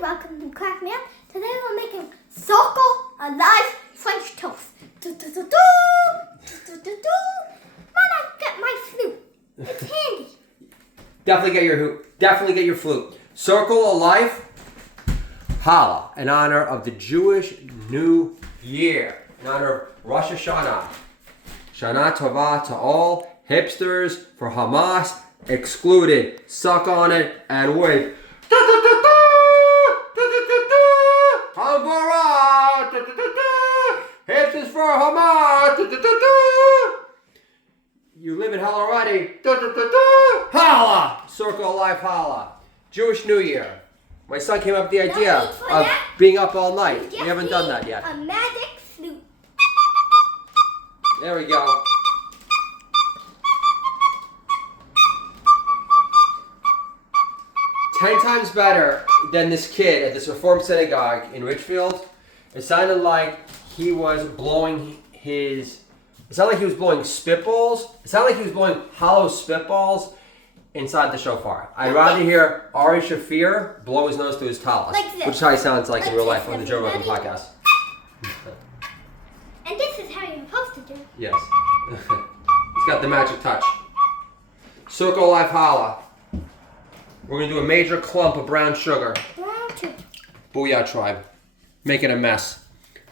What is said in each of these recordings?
welcome to Crack Me Up. Today we're making circle alive French toast. Do do do do do do do do. Why not get my flute? It's handy. Definitely get your flute. Circle of Life, Challah, in honor of the Jewish New Year, in honor of Rosh Hashanah. Shana Tova to all hipsters for Hamas excluded. Suck on it and wave. Hipsters for Hamas. You live in hell already. Challah. Circle of Life, Challah. Jewish New Year. My son came up with the idea of being up all night. We haven't done that yet. A magic flute. There we go. Ten times better than this kid at this Reform synagogue in Richfield. It sounded like he was blowing his... It sounded like he was blowing spitballs. It sounded like he was blowing hollow spitballs inside the shofar. I'd rather hear Ari Shafir blow his nose to his talis, which is how he sounds like in real life on the Joe Rogan podcast. And this is how you're supposed to do it. Yes. He's got the magic touch. Circle of Life, Challah. We're going to do a major clump of brown sugar. Brown sugar. Booyah, tribe. Making a mess.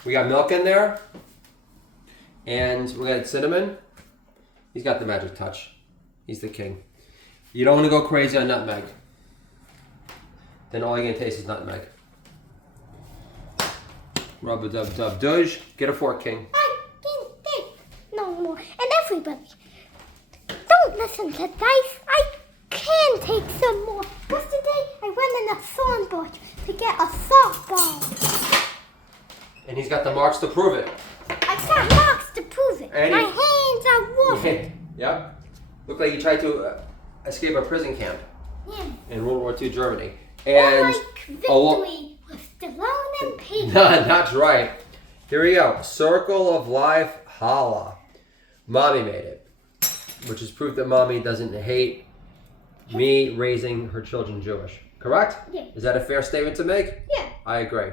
We got milk in there. And we got cinnamon. He's got the magic touch. He's the king. You don't want to go crazy on nutmeg. Then all you're going to taste is nutmeg. Rub-a-dub-dub-dudge. Get a fork, king. I can't take no more. And everybody, don't listen to Dice. I can take some more. Yesterday, I went in a sandbox to get a softball. And he's got the marks to prove it. I got marks to prove it. And my hands are warm. Yep. Looked like he tried to escape a prison camp in World War II Germany. And victory was Stallone and Peyton. That's right. Here we go. Circle of Life, Challah. Mommy made it, which is proof that mommy doesn't hate me raising her children Jewish. Correct? Yeah. Is that a fair statement to make? Yeah. I agree.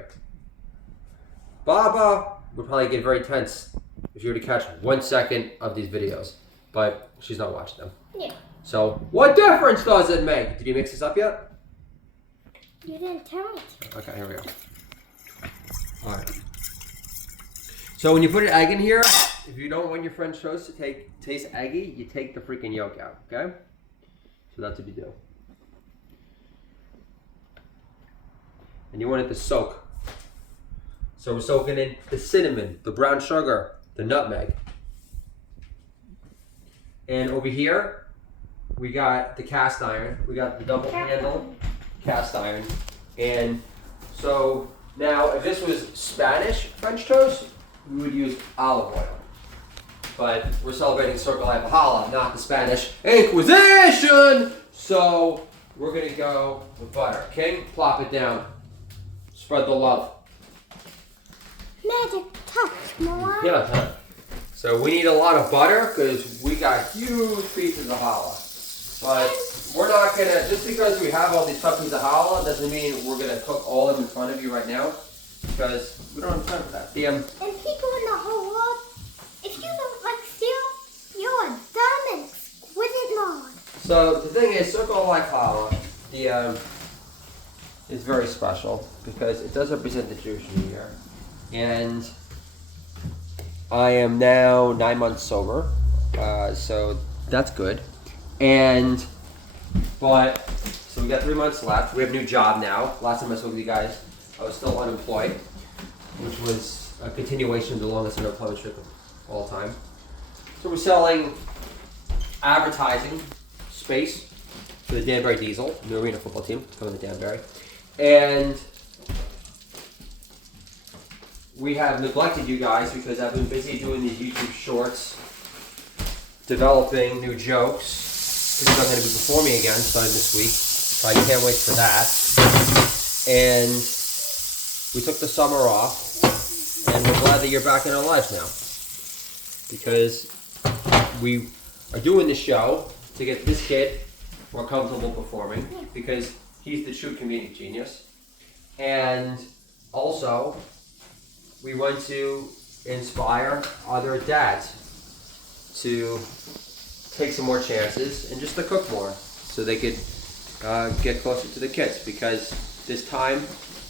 Baba would probably get very tense if you were to catch 1 second of these videos, but she's not watching them. Yeah. So, what difference does it make? Did you mix this up yet? You didn't tell me. Okay, here we go. All right. So when you put an egg in here, if you don't want your French toast to taste eggy, you take the freaking yolk out, okay? So that's what you do. And you want it to soak. So we're soaking in the cinnamon, the brown sugar, the nutmeg. And over here, we got the cast iron. We got the double handle cast iron. And so now if this was Spanish French toast, we would use olive oil. But we're celebrating Circle of Challah, not the Spanish Inquisition. So we're gonna go with butter. King, plop it down. Spread the love. Magic touch, Mom. Yeah. So we need a lot of butter because we got huge pieces of challah. But we're not gonna, just because we have all these pieces of challah doesn't mean we're gonna cook all of them in front of you right now, because we don't have time for that. And people in the whole world, if you don't like cereal, you're a dumb and exquisite mod. So the thing is, Circle of Life Challah, is very special because it does represent the Jewish New Year. And I am now 9 months sober, so that's good. So we got 3 months left. We have a new job now. Last time I spoke with you guys, I was still unemployed, which was a continuation of the longest unemployment streak of all time. So we're selling advertising space for the Danbury Diesel, the arena football team, coming to Danbury. And we have neglected you guys because I've been busy doing these YouTube shorts, developing new jokes, because I'm going to be performing again starting this week, so I can't wait for that. And we took the summer off, and we're glad that you're back in our lives now, because we are doing this show to get this kid more comfortable performing, because he's the true comedic genius. And also, we want to inspire other dads to take some more chances and just to cook more so they could get closer to the kids, because this time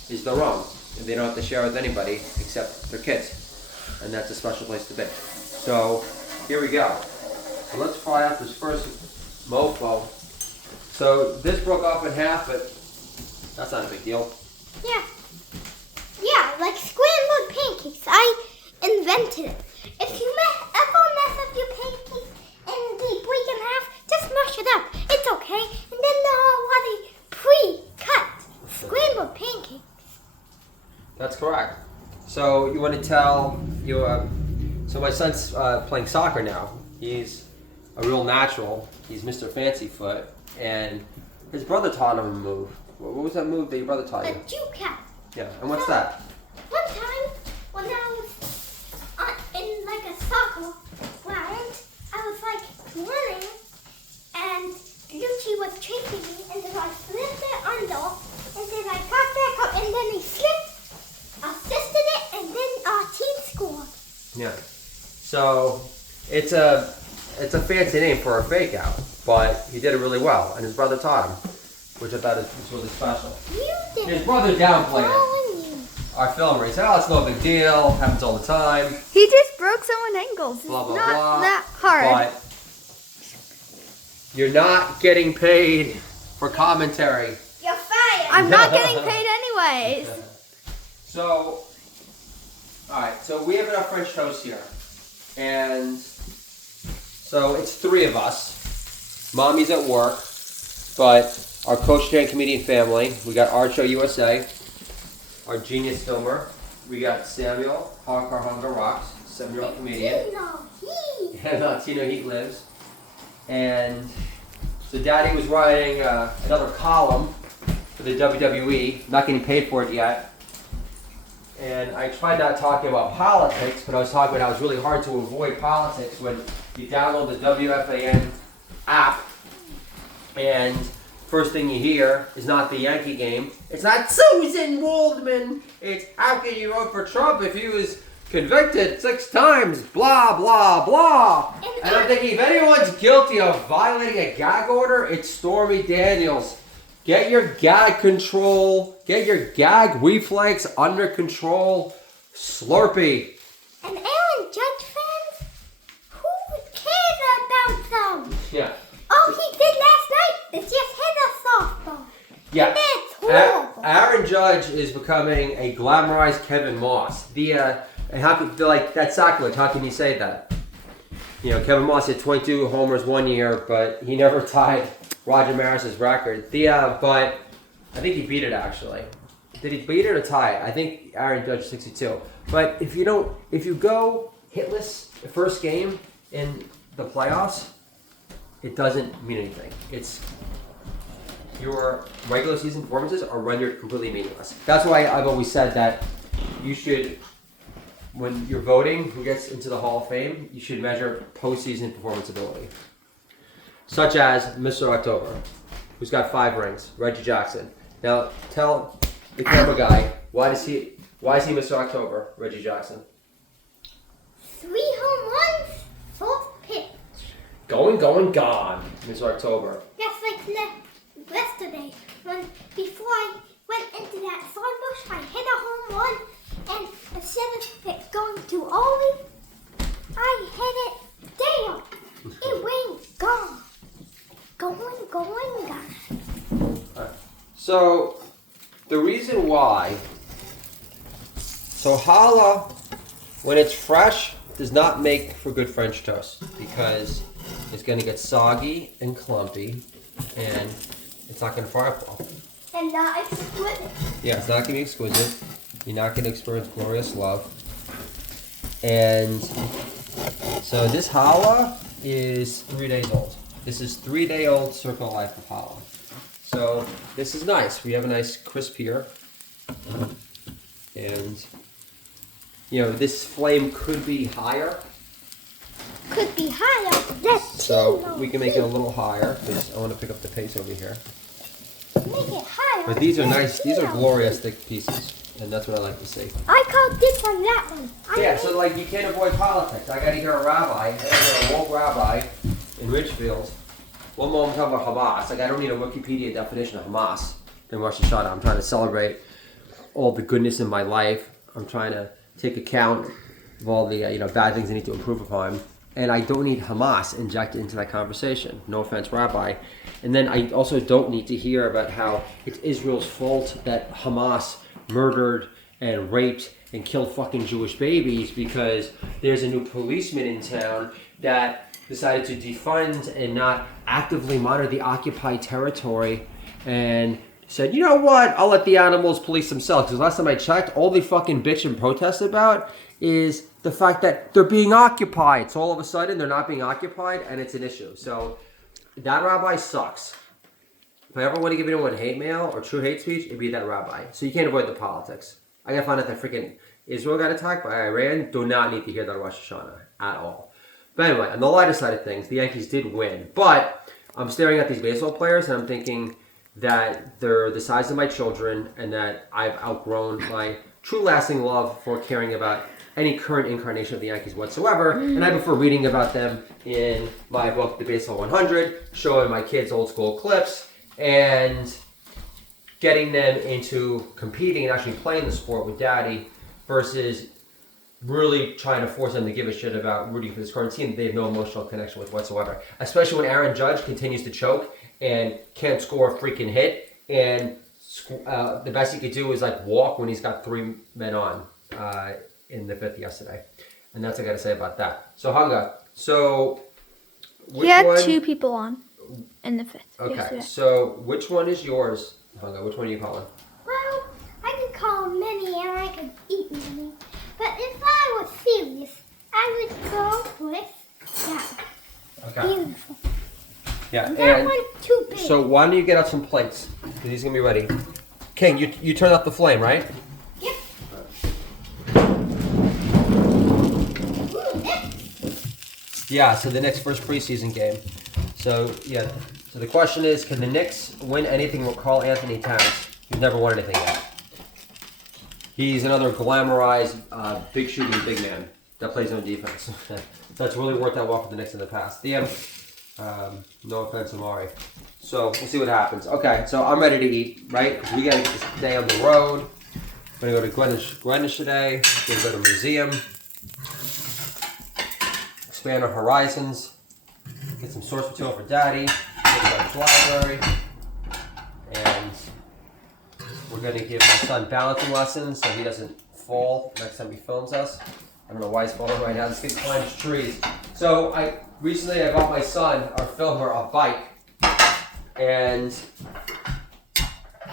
is their own and they don't have to share with anybody except their kids, and that's a special place to be. So here we go. So let's fry up this first mofo. So this broke off in half, but that's not a big deal. Yeah. Yeah, like scrambled pancakes. I invented it. If you ever mess up your pancakes and they break in half, just mash it up. It's okay. And then they're already pre-cut scrambled pancakes. That's correct. So you want to tell you? So my son's playing soccer now. He's a real natural. He's Mr. Fancyfoot, and his brother taught him a move. What was that move that your brother taught you? A juke cap. Yeah, and what's that? One time when I was in like a soccer ground, I was like running, and Lucci was chasing me, and then I slipped it under, and then I got back up, and then he slipped, assisted it, and then our team scored. Yeah. So it's a fancy name for a fake out, but he did it really well, and his brother taught him, which I thought was really special. You did. His brother downplayed it. Our filmer, he said, "Oh, it's no big deal. Happens all the time." He just broke someone's ankles. It's Blah blah not blah. that hard. But you're not getting paid for commentary. You're fired. I'm not getting paid anyways. So, all right. So we have enough French toast here, and so it's 3 of us. Mommy's at work, but our Coach and comedian family. We got Archo USA, our genius filmer. We got Samuel, Hawker Hunger Rocks, 7-year-old comedian. And Latino Heat lives. And so Daddy was writing another column for the WWE, not getting paid for it yet. And I tried not talking about politics, but I was talking about how it's really hard to avoid politics when you download the WFAN app and first thing you hear is not the Yankee game. It's not Susan Waldman. It's how can you vote for Trump if he was convicted 6 times? Blah, blah, blah. And I'm thinking if anyone's guilty of violating a gag order, it's Stormy Daniels. Get your gag control. Get your gag reflex under control. Slurpee. And Aaron Judge fans? Who cares about them? Yeah. All he did last night is just hit a softball. Yeah. And that's horrible. Aaron Judge is becoming a glamorized Kevin Moss. And how could, like, that's sacrilege. How can you say that? You know, Kevin Moss hit 22 homers one year, but he never tied Roger Maris's record. But I think he beat it actually. Did he beat it or tie it? I think Aaron Judge 62. But if you go hitless the first game in the playoffs, it doesn't mean anything. It's your regular season performances are rendered completely meaningless. That's why I've always said that you should, when you're voting who gets into the Hall of Fame, you should measure postseason performance ability. Such as Mr. October, who's got 5 rings, Reggie Jackson. Now tell the camera guy, why is he Mr. October, Reggie Jackson? 3 home runs, 4th pitch. Going, gone, Mr. October. Just like yesterday, before I went into that thorn bush, I hit a home run, and instead of it going to Ollie, I hit it down. It went gone. Going, gone. So, the reason why, Challah, when it's fresh, does not make for good French toast because it's going to get soggy and clumpy, and it's not going to fry up well. And not exquisite. Yeah, it's not going to be exquisite. You're not going to experience glorious love. And so this challah is 3 days old. This is 3-day-old Circle of Life of challah. So this is nice. We have a nice crisp here. And, you know, this flame could be higher. Could be higher. That's So we can make it a little higher because I want to pick up the pace over here. Make it higher. But these are nice. These are glorious thick pieces, and that's what I like to see. I called this one that one. Yeah, so like you can't avoid politics. I got to hear a rabbi, I got to hear a woke rabbi in Ridgefield. One moment talking about Hamas. Like I don't need a Wikipedia definition of Hamas in Rosh Hashanah. I'm trying to celebrate all the goodness in my life. I'm trying to take account of all the bad things I need to improve upon. And I don't need Hamas injected into that conversation. No offense, Rabbi. And then I also don't need to hear about how it's Israel's fault that Hamas murdered and raped and killed fucking Jewish babies because there's a new policeman in town that decided to defund and not actively monitor the occupied territory and said, you know what, I'll let the animals police themselves. Because last time I checked, all they fucking bitch and protest about is the fact that they're being occupied. So all of a sudden, they're not being occupied, and it's an issue. So that rabbi sucks. If I ever want to give anyone hate mail or true hate speech, it'd be that rabbi. So you can't avoid the politics. I gotta find out that freaking Israel got attacked by Iran. Do not need to hear that on Rosh Hashanah at all. But anyway, on the lighter side of things, the Yankees did win. But I'm staring at these baseball players, and I'm thinking that they're the size of my children and that I've outgrown my true lasting love for caring about any current incarnation of the Yankees whatsoever. And I prefer reading about them in my book, The Baseball 100, showing my kids old school clips and getting them into competing and actually playing the sport with daddy versus really trying to force them to give a shit about rooting for this current team that they have no emotional connection with whatsoever. Especially when Aaron Judge continues to choke and can't score a freaking hit, and the best he could do is like walk when he's got 3 men on in the 5th yesterday, and that's what I got to say about that. So Hanga, He had 2 people on in the 5th. Okay, yesterday. so which one is yours, Hanga? Which one are you calling? Well, I could call many and I could eat many. But if I was serious, I would go with that. Okay. Beautiful. Yeah, That and one's too big. so why don't you get out some plates? Because he's gonna be ready. King, you turned off the flame, right? Yep. Yeah, so the Knicks' first preseason game. So, yeah. So the question is, can the Knicks win anything with Karl Anthony Towns? He's never won anything yet. He's another glamorized, big shooting big man that plays on defense. That's really worked out well for the Knicks in the past. Yeah. No offense, Amari. So we'll see what happens. Okay, so I'm ready to eat, right? Because we got to get this day on the road. We're going to go to Greenwich today. We're going to go to a museum. Expand our horizons. Get some source material for Daddy. Go to the library. And we're going to give my son balancing lessons so he doesn't fall next time he films us. I don't know why he's falling right now. This kid climbs trees. So recently I bought my son, our filmer, a bike. And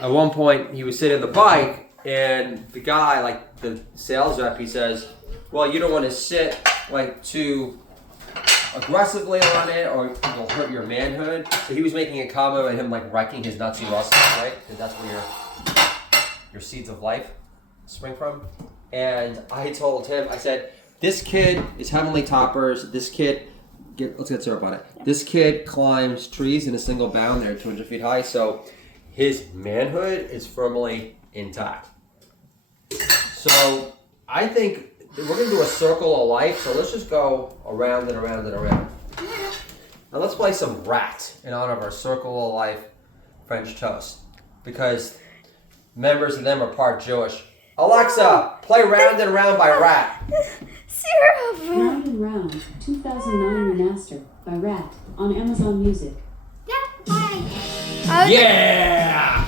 at one point he was sitting on the bike and the guy, like the sales rep, he says, well, you don't want to sit like too aggressively on it or it'll hurt your manhood. So he was making a comment about him like wrecking his Nazi Russell, right? Because that's where your seeds of life spring from. And I told him, I said, this kid is heavenly toppers. This kid, let's get syrup on it. This kid climbs trees in a single bound. They're 200 feet high. So his manhood is firmly intact. So I think we're going to do a circle of life. So let's just go around and around and around. Now let's play some Rat in honor of our circle of life French toast. Because members of them are part Jewish. Alexa, play Round and Round by Rat. Syrup! Round and Round, 2009 remaster by Rat on Amazon Music. Yeah!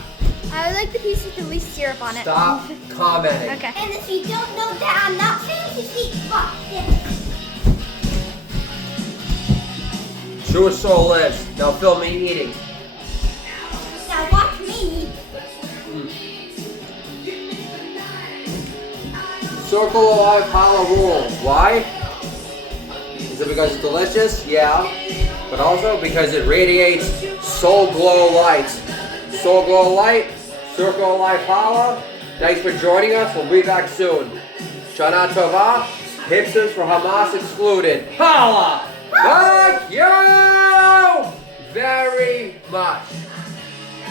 I would like the piece with the least syrup on it. Stop commenting. Okay. And if you don't know that, I'm not fancy feet. Fuck this. Jewish soul lives. Now film me eating. Now watch me. Circle of life Challah rule. Why? Is it because it's delicious? Yeah. But also because it radiates soul glow light. Soul glow light, circle of life Challah. Thanks for joining us. We'll be back soon. Shana Tova. Hipsters for Hamas excluded. Challah. Thank you very much.